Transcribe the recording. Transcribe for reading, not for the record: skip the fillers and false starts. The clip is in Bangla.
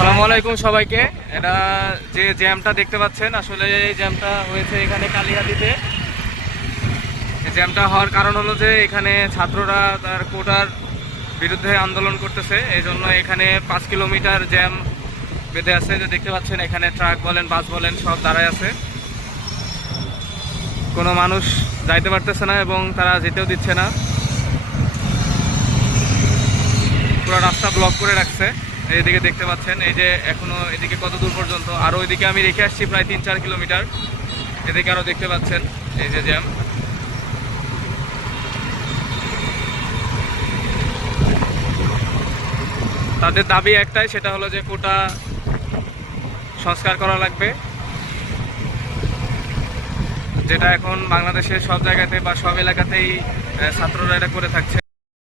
আসসালামু আলাইকুম সবাইকে। এটা যে জ্যামটা দেখতে পাচ্ছেন, আসলে এই জ্যামটা হয়েছে এখানে কালিহাতীতে। এই জ্যামটা হওয়ার কারণ হলো যে এখানে ছাত্ররা তার কোটার বিরুদ্ধে আন্দোলন করতেছে, এই জন্য এখানে 5 কিলোমিটার জ্যাম বেঁধে আছে। যে দেখতে পাচ্ছেন এখানে ট্রাক বলেন, বাস বলেন, সব দাঁড়ায় আছে। কোনো মানুষ যাইতে পারতেছে না এবং তারা যেতেও দিচ্ছে না, পুরো রাস্তা ব্লক করে রাখছে। এইদিকে দেখতে পাচ্ছেন, এই যে এখনো এদিকে কত দূর পর্যন্ত, আর ওইদিকে আমি রেখে আসছি প্রায় 3-4 কিলোমিটার। এদিকে আরো দেখতে পাচ্ছেন এই যে জ্যাম। তাদের দাবি একটাই, সেটা হলো যে কোটা সংস্কার করা লাগবে, যেটা এখন বাংলাদেশের সব জায়গাতে বা সব এলাকাতেই ছাত্ররা এটা করে থাকছে।